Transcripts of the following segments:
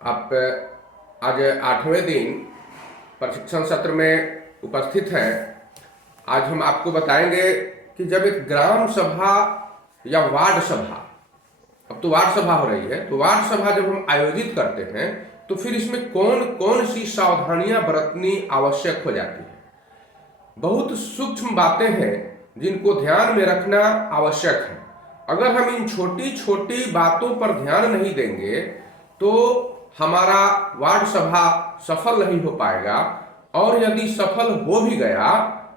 आप आज 8वें दिन प्रशिक्षण सत्र में उपस्थित हैं। आज हम आपको बताएंगे कि जब एक ग्राम सभा या वार्ड सभा, अब तो वार्ड सभा हो रही है, तो वार्ड सभा जब हम आयोजित करते हैं तो फिर इसमें कौन कौन सी सावधानियां बरतनी आवश्यक हो जाती है। बहुत सूक्ष्म बातें हैं जिनको ध्यान में रखना आवश्यक है। अगर हम इन छोटी छोटी बातों पर ध्यान नहीं देंगे तो हमारा वार्ड सभा सफल नहीं हो पाएगा, और यदि सफल हो भी गया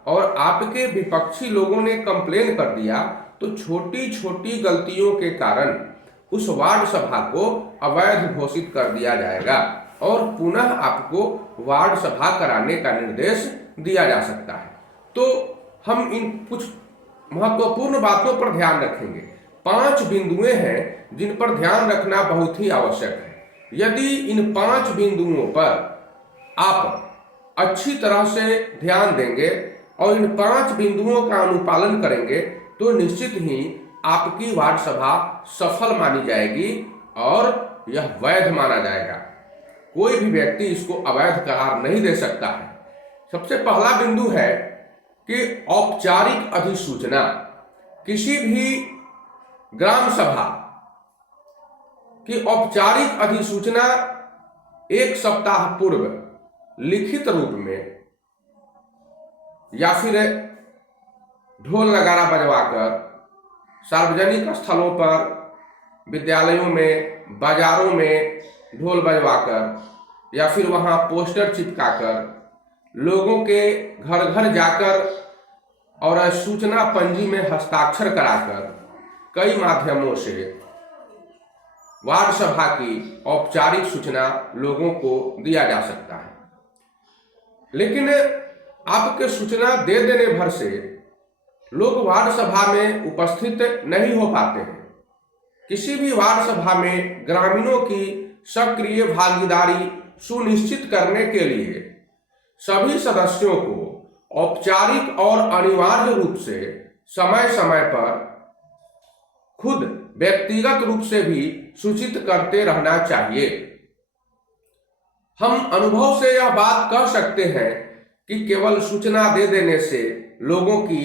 और आपके विपक्षी लोगों ने कंप्लेन कर दिया तो छोटी छोटी गलतियों के कारण उस वार्ड सभा को अवैध घोषित कर दिया जाएगा और पुनः आपको वार्ड सभा कराने का निर्देश दिया जा सकता है। तो हम इन कुछ महत्वपूर्ण बातों पर ध्यान रखेंगे। 5 बिंदुएं हैं जिन पर ध्यान रखना बहुत ही आवश्यक है। यदि इन 5 बिंदुओं पर आप अच्छी तरह से ध्यान देंगे और इन 5 बिंदुओं का अनुपालन करेंगे तो निश्चित ही आपकी वार्ड सभा सफल मानी जाएगी और यह वैध माना जाएगा। कोई भी व्यक्ति इसको अवैध करार नहीं दे सकता है। सबसे पहला बिंदु है कि औपचारिक अधिसूचना। किसी भी ग्राम सभा की औपचारिक अधिसूचना 1 सप्ताह पूर्व लिखित रूप में या फिर ढोल नगारा बजवाकर सार्वजनिक स्थलों पर, विद्यालयों में, बाजारों में ढोल बजवाकर या फिर वहां पोस्टर चिपकाकर, लोगों के घर घर जाकर और सूचना पंजी में हस्ताक्षर कराकर कई माध्यमों से वार्ड सभा की औपचारिक सूचना लोगों को दिया जा सकता है। लेकिन आपके सूचना दे देने भर से लोग वार्ड सभा में उपस्थित नहीं हो पाते हैं। किसी भी वार्ड सभा में ग्रामीणों की सक्रिय भागीदारी सुनिश्चित करने के लिए सभी सदस्यों को औपचारिक और अनिवार्य रूप से समय समय पर खुद व्यक्तिगत रूप से भी सूचित करते रहना चाहिए। हम अनुभव से यह बात कह सकते हैं कि केवल सूचना दे देने से लोगों की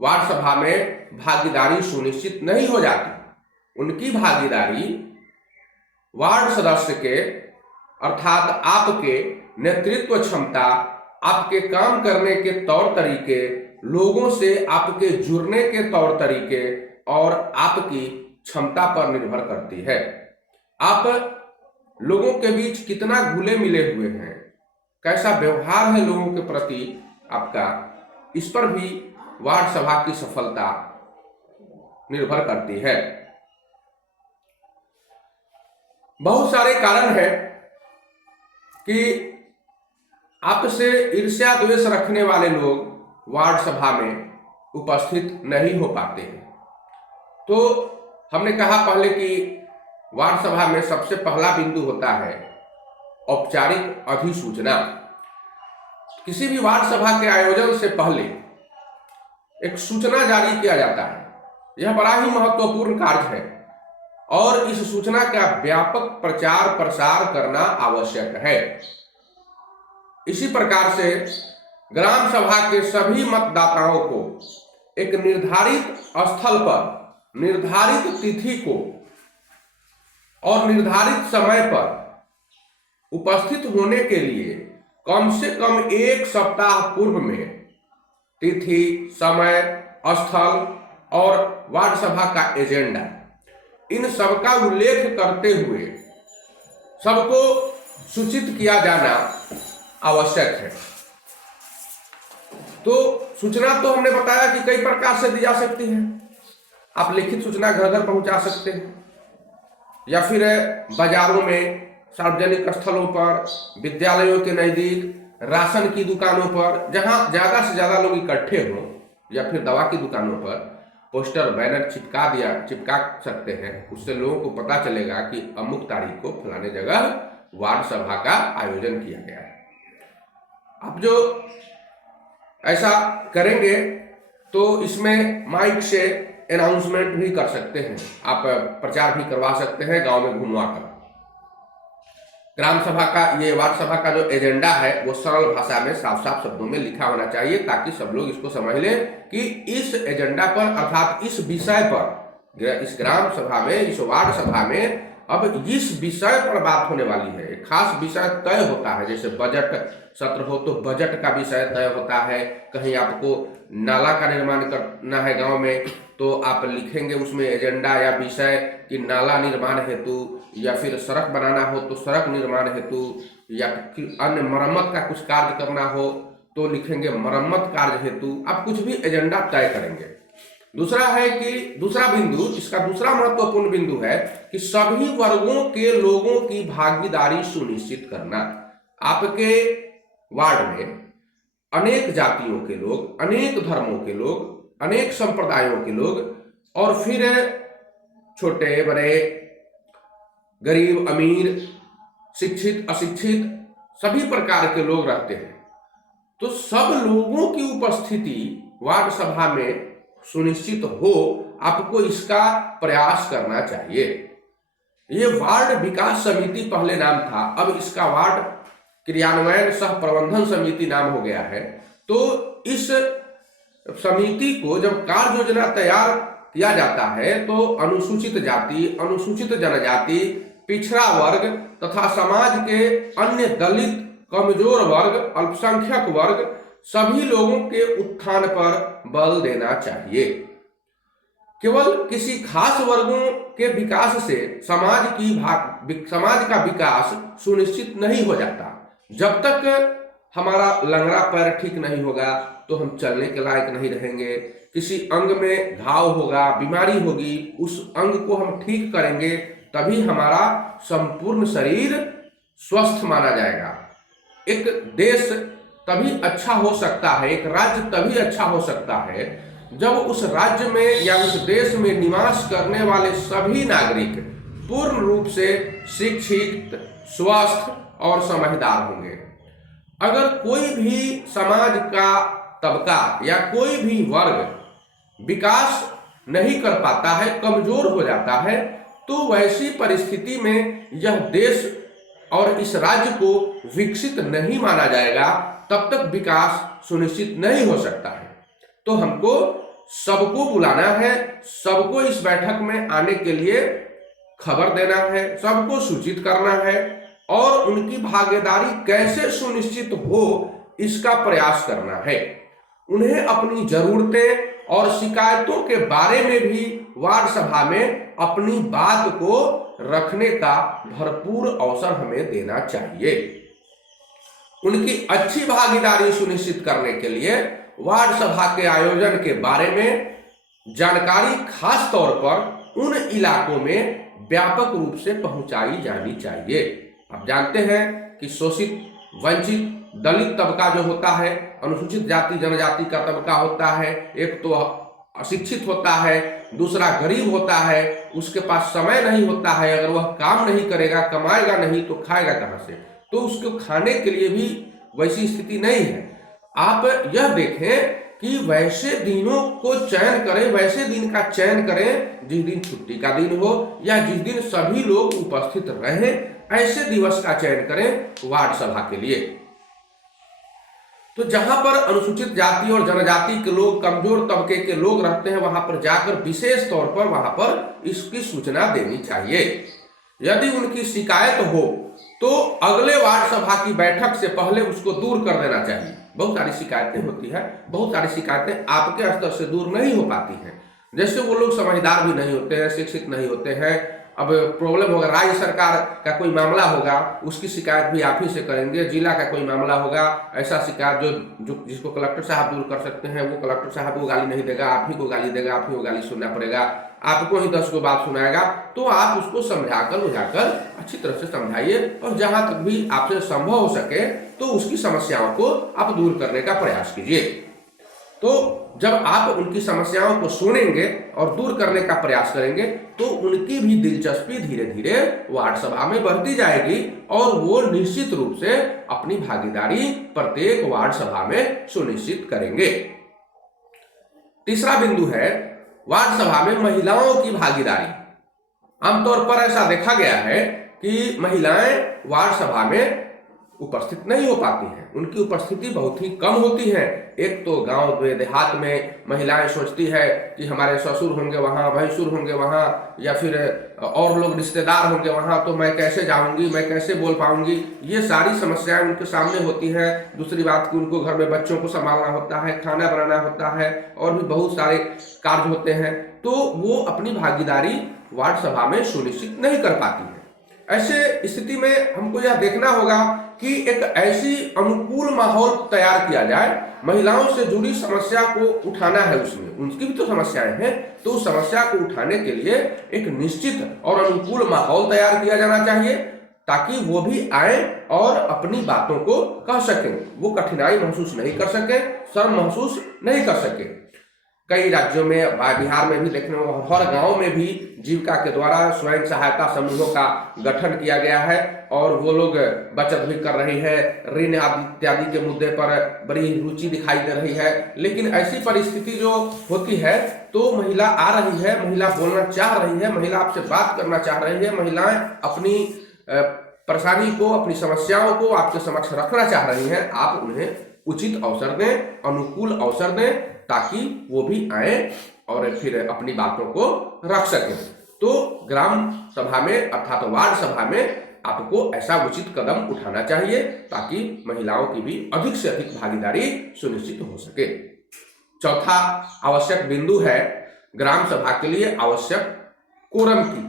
वार्ड सभा में भागीदारी सुनिश्चित नहीं हो जाती। उनकी भागीदारी वार्ड सदस्य के अर्थात आपके नेतृत्व क्षमता, आपके काम करने के तौर तरीके, लोगों से आपके जुड़ने के तौर तरीके और आपकी क्षमता पर निर्भर करती है। आप लोगों के बीच कितना घुले मिले हुए हैं, कैसा व्यवहार है लोगों के प्रति आपका, इस पर भी वार्ड सभा की सफलता निर्भर करती है। बहुत सारे कारण हैं कि आपसे ईर्ष्या द्वेष रखने वाले लोग वार्ड सभा में उपस्थित नहीं हो पाते हैं। तो हमने कहा पहले कि वार्ड सभा में सबसे पहला बिंदु होता है औपचारिक अधिसूचना। किसी भी वार्ड सभा के आयोजन से पहले एक सूचना जारी किया जाता है। यह बड़ा ही महत्वपूर्ण कार्य है और इस सूचना का व्यापक प्रचार प्रसार करना आवश्यक है। इसी प्रकार से ग्राम सभा के सभी मतदाताओं को एक निर्धारित स्थल पर, निर्धारित तिथि को और निर्धारित समय पर उपस्थित होने के लिए कम से कम 1 सप्ताह पूर्व में तिथि, समय, स्थल और वार्ड सभा का एजेंडा, इन सबका उल्लेख करते हुए सबको सूचित किया जाना आवश्यक है। तो सूचना तो हमने बताया कि कई प्रकार से दी जा सकती है। आप लिखित सूचना घर घर पहुंचा सकते हैं या फिर बाजारों में, सार्वजनिक स्थलों पर, विद्यालयों के नजदीक, राशन की दुकानों पर, जहां ज्यादा से ज्यादा लोग इकट्ठे हों, या फिर दवा की दुकानों पर पोस्टर बैनर चिपका सकते हैं। उससे लोगों को पता चलेगा कि अमुक तारीख को फलाने जगह वार्ड सभा का आयोजन किया गया है। अब जो ऐसा करेंगे तो इसमें माइक से अनाउंसमेंट भी कर सकते हैं, आप प्रचार भी करवा सकते हैं गांव में घुमवा कर। ग्राम सभा का, ये वार्ड सभा का जो एजेंडा है वो सरल भाषा में साफ साफ शब्दों में लिखा होना चाहिए, ताकि सब लोग इसको समझ लें कि इस एजेंडा पर अर्थात इस विषय पर, इस ग्राम सभा में, इस वार्ड सभा में अब इस विषय पर बात होने वाली है। एक खास विषय तय होता है, जैसे बजट सत्र हो तो बजट का विषय तय होता है। कहीं आपको नाला का निर्माण करना है गांव में, तो आप लिखेंगे उसमें एजेंडा या विषय कि नाला निर्माण हेतु, या फिर सड़क बनाना हो तो सड़क निर्माण हेतु, या फिर अन्य मरम्मत का कुछ कार्य करना हो तो लिखेंगे मरम्मत कार्य हेतु। आप कुछ भी एजेंडा तय करेंगे। दूसरा है कि दूसरा बिंदु, इसका दूसरा महत्वपूर्ण बिंदु है कि सभी वर्गों के लोगों की भागीदारी सुनिश्चित करना। आपके वार्ड में अनेक जातियों के लोग, अनेक धर्मों के लोग, अनेक संप्रदायों के लोग, और फिर छोटे बड़े, गरीब अमीर, शिक्षित अशिक्षित, सभी प्रकार के लोग रहते हैं। तो सब लोगों की उपस्थिति वार्ड सभा में सुनिश्चित हो, आपको इसका प्रयास करना चाहिए। ये वार्ड विकास समिति पहले नाम था, अब इसका वार्ड क्रियान्वयन सह प्रबंधन समिति नाम हो गया है। तो इस समिति को जब कार्य योजना तैयार किया जाता है तो अनुसूचित जाति, अनुसूचित जनजाति, पिछड़ा वर्ग तथा समाज के अन्य दलित, कमजोर वर्ग, अल्पसंख्यक वर्ग, सभी लोगों के उत्थान पर बल देना चाहिए। केवल किसी खास वर्गों के विकास से समाज का विकास सुनिश्चित नहीं हो जाता। जब तक हमारा लंगड़ा पैर ठीक नहीं होगा तो हम चलने के लायक नहीं रहेंगे। किसी अंग में घाव होगा, बीमारी होगी, उस अंग को हम ठीक करेंगे तभी हमारा संपूर्ण शरीर स्वस्थ माना जाएगा। एक देश तभी अच्छा हो सकता है, एक राज्य तभी अच्छा हो सकता है जब उस राज्य में या उस देश में निवास करने वाले सभी नागरिक पूर्ण रूप से शिक्षित, स्वस्थ और समझदार होंगे। अगर कोई भी समाज का तबका या कोई भी वर्ग विकास नहीं कर पाता है, कमजोर हो जाता है, तो वैसी परिस्थिति में यह देश और इस राज्य को विकसित नहीं माना जाएगा, तब तक विकास सुनिश्चित नहीं हो सकता है। तो हमको सबको बुलाना है, सबको इस बैठक में आने के लिए खबर देना है, सबको सूचित करना है और उनकी भागीदारी कैसे सुनिश्चित हो इसका प्रयास करना है। उन्हें अपनी जरूरतें और शिकायतों के बारे में भी वार्ड सभा में अपनी बात को रखने का भरपूर अवसर हमें देना चाहिए। उनकी अच्छी भागीदारी सुनिश्चित करने के लिए वार्ड सभा के आयोजन के बारे में जानकारी खास तौर पर उन इलाकों में व्यापक रूप से पहुंचाई जानी चाहिए। आप जानते हैं कि शोषित, वंचित, दलित तबका जो होता है, अनुसूचित जाति जनजाति का तबका होता है, एक तो अशिक्षित होता है, दूसरा गरीब होता है, उसके पास समय नहीं होता है, अगर वह काम नहीं करेगा, कमाएगा नहीं तो खाएगा कहां से, तो उसको खाने के लिए भी वैसी स्थिति नहीं है। आप यह देखें कि वैसे दिनों को चयन करें, वैसे दिन का चयन करें जिस दिन छुट्टी का दिन हो या जिस दिन सभी लोग उपस्थित रहें, ऐसे दिवस का चयन करें वार्ड सभा के लिए। तो जहां पर अनुसूचित जाति और जनजाति के लोग, कमजोर तबके के लोग रहते हैं, वहां पर जाकर विशेष तौर पर वहां पर इसकी सूचना देनी चाहिए। यदि उनकी शिकायत हो तो अगले वार्ड सभा की बैठक से पहले उसको दूर कर देना चाहिए। बहुत सारी शिकायतें होती है, बहुत सारी शिकायतें आपके स्तर से दूर नहीं हो पाती हैं। जैसे वो लोग समझदार भी नहीं होते हैं, शिक्षित नहीं होते हैं। अब प्रॉब्लम होगा, राज्य सरकार का कोई मामला होगा, उसकी शिकायत भी आप ही से करेंगे। जिला का कोई मामला होगा, ऐसा शिकायत जो जिसको कलेक्टर साहब दूर कर सकते हैं, वो कलेक्टर साहब को गाली नहीं देगा, आप ही को गाली देगा, आप ही को गाली सुनना पड़ेगा, आपको ही 10 को बात सुनाएगा। तो आप उसको समझाकर बुझाकर अच्छी तरह से समझाइए और जहां तक भी आपसे संभव हो सके तो उसकी समस्याओं को आप दूर करने का प्रयास कीजिए। तो जब आप उनकी समस्याओं को सुनेंगे और दूर करने का प्रयास करेंगे तो उनकी भी दिलचस्पी धीरे धीरे वार्ड सभा में बढ़ती जाएगी और वो निश्चित रूप से अपनी भागीदारी प्रत्येक वार्ड सभा में सुनिश्चित करेंगे। तीसरा बिंदु है वार्ड सभा में महिलाओं की भागीदारी। आमतौर पर ऐसा देखा गया है कि महिलाएं वार्ड सभा में उपस्थित नहीं हो पाती हैं, उनकी उपस्थिति बहुत ही कम होती है। एक तो गांव में देहात में महिलाएं सोचती है कि हमारे ससुर होंगे वहाँ, भैंसुर होंगे वहाँ, या फिर और लोग रिश्तेदार होंगे वहाँ, तो मैं कैसे जाऊंगी, मैं कैसे बोल पाऊंगी, ये सारी समस्याएं उनके सामने होती हैं। दूसरी बात कि उनको घर में बच्चों को संभालना होता है, खाना बनाना होता है, और भी बहुत सारे कार्य होते हैं, तो वो अपनी भागीदारी वार्ड सभा में सुनिश्चित नहीं कर पाती है। ऐसे स्थिति में हमको यह देखना होगा कि एक ऐसी अनुकूल माहौल तैयार किया जाए, महिलाओं से जुड़ी समस्या को उठाना है, उसमें उनकी भी तो समस्याएं हैं, तो उस समस्या को उठाने के लिए एक निश्चित और अनुकूल माहौल तैयार किया जाना चाहिए, ताकि वो भी आए और अपनी बातों को कह सकें, वो कठिनाई महसूस नहीं कर सके, शर्म महसूस नहीं कर सके। कई राज्यों में, बिहार में भी देखने में हर गांव में भी जीविका के द्वारा स्वयं सहायता समूहों का गठन किया गया है, और वो लोग बचत भी कर रही है, ऋण आदि इत्यादि के मुद्दे पर बड़ी रुचि दिखाई दे रही है। लेकिन ऐसी परिस्थिति जो होती है, तो महिला आ रही है, महिला बोलना चाह रही है, महिला आपसे बात करना चाह रही है, महिलाएं अपनी परेशानी को, अपनी समस्याओं को आपके समक्ष रखना चाह रही हैं, आप उन्हें उचित अवसर दें, अनुकूल अवसर दें, ताकि वो भी आए और फिर अपनी बातों को रख सकें। तो ग्राम सभा में अर्थात वार्ड सभा में आपको ऐसा उचित कदम उठाना चाहिए, ताकि महिलाओं की भी अधिक से अधिक भागीदारी सुनिश्चित हो सके। चौथा आवश्यक बिंदु है ग्राम सभा के लिए आवश्यक कोरम की।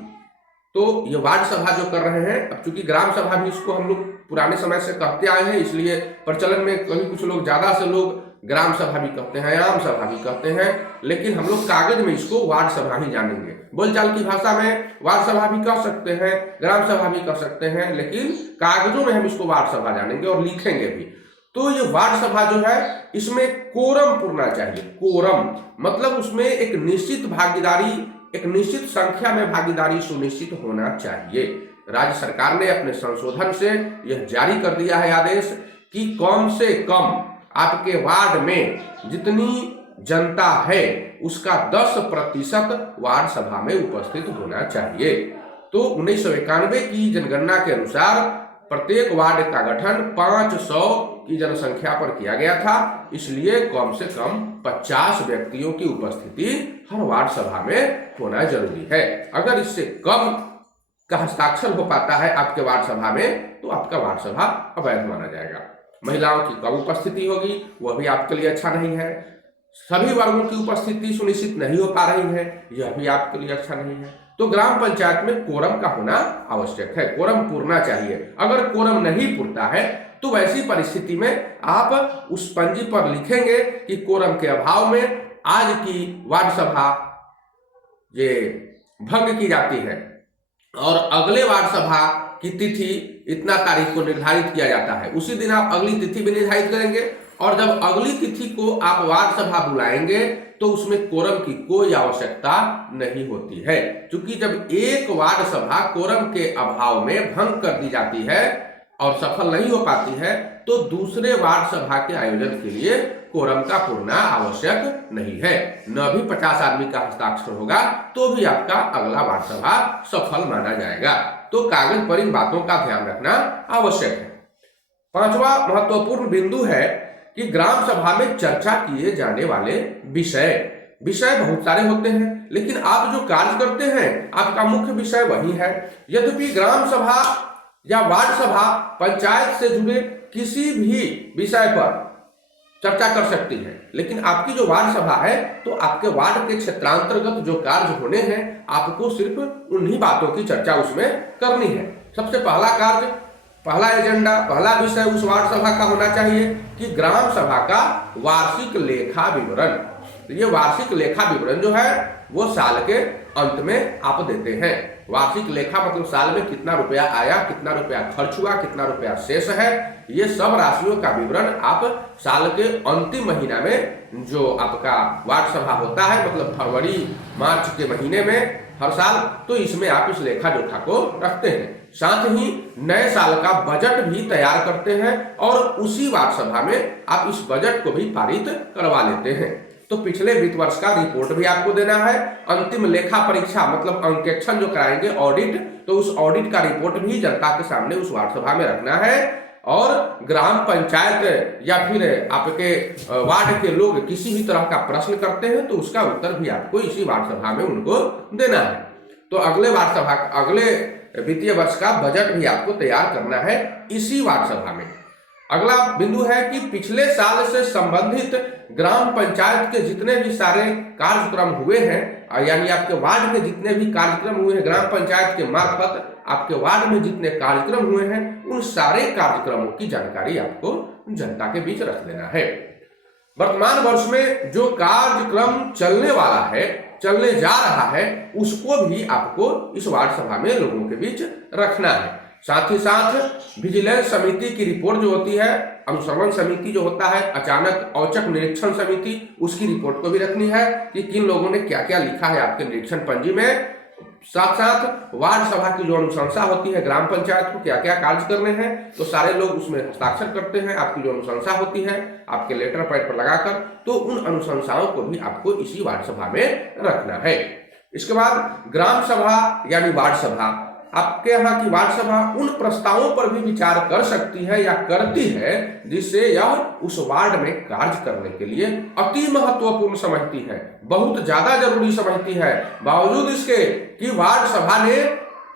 तो ये वार्ड सभा जो कर रहे हैं, अब चूंकि ग्राम सभा भी इसको हम लोग पुराने समय से कहते आए हैं, इसलिए प्रचलन में कभी कुछ लोग, ज्यादा से लोग ग्राम सभा भी कहते हैं, आम सभा भी कहते हैं, लेकिन हम लोग कागज में इसको वार्ड सभा ही जानेंगे। बोलचाल की भाषा में वार्ड सभा भी कह सकते हैं, ग्राम सभा भी कह सकते हैं, लेकिन कागजों में हम इसको वार्ड सभा जानेंगे और लिखेंगे भी। तो ये वार्ड सभा जो है, इसमें कोरम पूरना चाहिए। कोरम मतलब उसमें एक निश्चित भागीदारी, एक निश्चित संख्या में भागीदारी सुनिश्चित होना चाहिए। राज्य सरकार ने अपने संशोधन से यह जारी कर दिया है आदेश कि कम से कम आपके वार्ड में जितनी जनता है उसका 10% वार्ड सभा में उपस्थित होना चाहिए। तो 1991 की जनगणना के अनुसार प्रत्येक वार्ड का गठन 500 की जनसंख्या पर किया गया था, इसलिए कम से कम 50 व्यक्तियों की उपस्थिति हर वार्ड सभा में होना जरूरी है। अगर इससे कम का हस्ताक्षर हो पाता है आपके वार्ड सभा में, तो आपका वार्ड सभा अवैध माना जाएगा। महिलाओं की कम उपस्थिति होगी, वह भी आपके लिए अच्छा नहीं है। सभी वर्गों की उपस्थिति सुनिश्चित नहीं हो पा रही है, यह भी आपके लिए अच्छा नहीं है। तो ग्राम पंचायत में कोरम का होना आवश्यक है, कोरम पूरना चाहिए। अगर कोरम नहीं पूरता है, तो वैसी परिस्थिति में आप उस पंजी पर लिखेंगे कि कोरम के अभाव में आज की वार्ड सभा ये भंग की जाती है, और अगले वार्ड सभा की तिथि इतना तारीख को निर्धारित किया जाता है। उसी दिन आप अगली तिथि भी निर्धारित करेंगे, और जब अगली तिथि को आप वार्ड सभा बुलाएंगे, तो उसमें कोरम की कोई आवश्यकता नहीं होती है। क्योंकि जब एक वार्ड सभा कोरम के अभाव में भंग कर दी जाती है और सफल नहीं हो पाती है, तो दूसरे वार्ड सभा के आयोजन के लिए कोरम का पूरना आवश्यक नहीं है। न भी 50 आदमी का हस्ताक्षर होगा, तो भी आपका अगला वार्ड सभा सफल माना जाएगा। तो कागज पर इन बातों का ध्यान रखना आवश्यक है। पांचवा महत्वपूर्ण बिंदु है कि ग्राम सभा में चर्चा किए जाने वाले विषय बहुत सारे होते हैं, लेकिन आप जो कार्य करते हैं, आपका मुख्य विषय वही है। यद्यपि ग्राम सभा या वार्ड सभा पंचायत से जुड़े किसी भी विषय पर चर्चा कर सकती है, लेकिन आपकी जो वार्ड सभा है, तो आपके वार्ड के क्षेत्रांतर्गत जो कार्य होने हैं, आपको सिर्फ उन्हीं बातों की चर्चा उसमें करनी है। सबसे पहला कार्य, पहला एजेंडा, पहला विषय उस वार्ड सभा का होना चाहिए कि ग्राम सभा का वार्षिक लेखा विवरण। ये वार्षिक लेखा विवरण जो है, वो साल के अंत में आप देते हैं। वार्षिक लेखा मतलब साल में कितना रुपया आया, कितना रुपया खर्च हुआ, कितना रुपया शेष है, ये सब राशियों का विवरण आप साल के अंतिम महीना में, जो आपका वार्ड सभा होता है, मतलब फरवरी मार्च के महीने में हर साल, तो इसमें आप इस लेखा जोखा को रखते हैं। साथ ही नए साल का बजट भी तैयार करते हैं, और उसी वार्ड सभा में आप इस बजट को भी पारित करवा लेते हैं। तो पिछले वित्त वर्ष का रिपोर्ट भी आपको देना है। अंतिम लेखा परीक्षा मतलब अंकेक्षण जो कराएंगे ऑडिट, तो उस ऑडिट का रिपोर्ट भी जनता के सामने उस वार्ड सभा में रखना है। और ग्राम पंचायत या फिर आपके वार्ड के लोग किसी भी तरह का प्रश्न करते हैं तो उसका उत्तर भी आपको इसी वार्ड सभा में उनको देना है। तो अगले वार्ड सभा, अगले वित्तीय वर्ष का बजट भी आपको तैयार करना है इसी वार्ड सभा में। अगला बिंदु है कि पिछले साल से संबंधित ग्राम पंचायत के जितने भी सारे कार्यक्रम हुए हैं, यानी आपके वार्ड में जितने भी कार्यक्रम हुए हैं ग्राम पंचायत के मार्फत, आपके वार्ड में जितने कार्यक्रम हुए हैं, उन सारे कार्यक्रमों की जानकारी आपको जनता के बीच रख देना है। वर्तमान वर्ष में जो कार्यक्रम चलने वाला है, चलने जा रहा है, उसको भी आपको इस वार्ड सभा में लोगों के बीच रखना है। साथ ही साथ विजिलेंस समिति की रिपोर्ट जो होती है, अनुश्रवण समिति जो होता है, अचानक औचक निरीक्षण समिति, उसकी रिपोर्ट को भी रखनी है कि किन लोगों ने क्या क्या लिखा है आपके निरीक्षण पंजी में। साथ साथ वार्ड सभा की जो अनुशंसा होती है ग्राम पंचायत को क्या क्या कार्य करने हैं, तो सारे लोग उसमें हस्ताक्षर करते हैं। आपकी जो अनुशंसा होती है आपके लेटर पैड पर लगाकर, तो उन अनुशंसाओं को भी आपको इसी वार्ड सभा में रखना है। इसके बाद ग्राम सभा यानी वार्ड सभा, आपके यहाँ की वार्ड सभा उन प्रस्तावों पर भी विचार कर सकती है या करती है जिससे यह उस वार्ड में कार्य करने के लिए अति महत्वपूर्ण समझती है, बहुत ज्यादा जरूरी समझती है। बावजूद इसके कि वार्ड सभा ने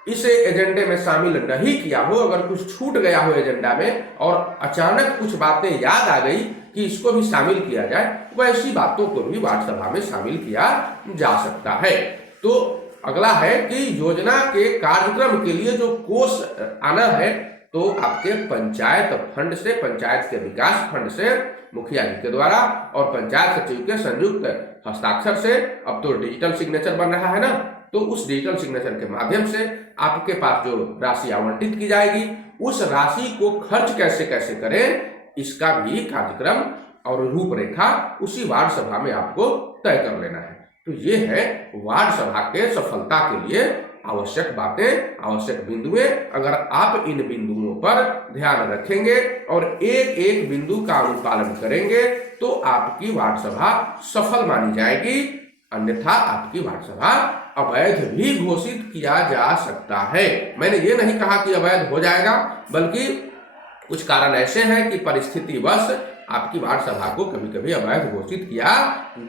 इसे एजेंडे में शामिल नहीं किया हो, अगर कुछ छूट गया हो एजेंडा में और अचानक कुछ बातें याद आ गई कि इसको भी शामिल किया जाए, वैसी बातों को भी वार्ड सभा में शामिल किया जा सकता है। तो अगला है कि योजना के कार्यक्रम के लिए जो कोष आना है, तो आपके पंचायत फंड से, पंचायत के विकास फंड से, मुखिया जी के द्वारा और पंचायत सचिव के संयुक्त हस्ताक्षर से, अब तो डिजिटल सिग्नेचर बन रहा है ना, तो उस डिजिटल सिग्नेचर के माध्यम से आपके पास जो राशि आवंटित की जाएगी, उस राशि को खर्च कैसे कैसे करें, इसका भी कार्यक्रम और रूपरेखा उसी वार्ड सभा में आपको तय कर लेना है। तो ये है वार्ड सभा के सफलता के लिए आवश्यक बातें, आवश्यक बिंदुएं। अगर आप इन बिंदुओं पर ध्यान रखेंगे और एक एक बिंदु का अनुपालन करेंगे तो आपकी वार्ड सभा सफल मानी जाएगी। अन्यथा आपकी वार्ड सभा अवैध भी घोषित किया जा सकता है। मैंने ये नहीं कहा कि अवैध हो जाएगा, बल्कि कुछ कारण ऐसे हैं कि परिस्थितिवश आपकी वार्ड सभा को कभी कभी अवैध घोषित किया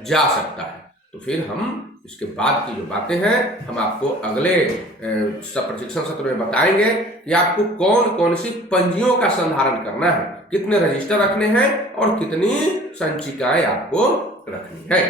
जा सकता है। तो फिर हम इसके बाद की जो बातें हैं हम आपको अगले प्रशिक्षण सत्र में बताएंगे कि आपको कौन कौन सी पंजियों का संधारण करना है, कितने रजिस्टर रखने हैं और कितनी संचिकाएं आपको रखनी है।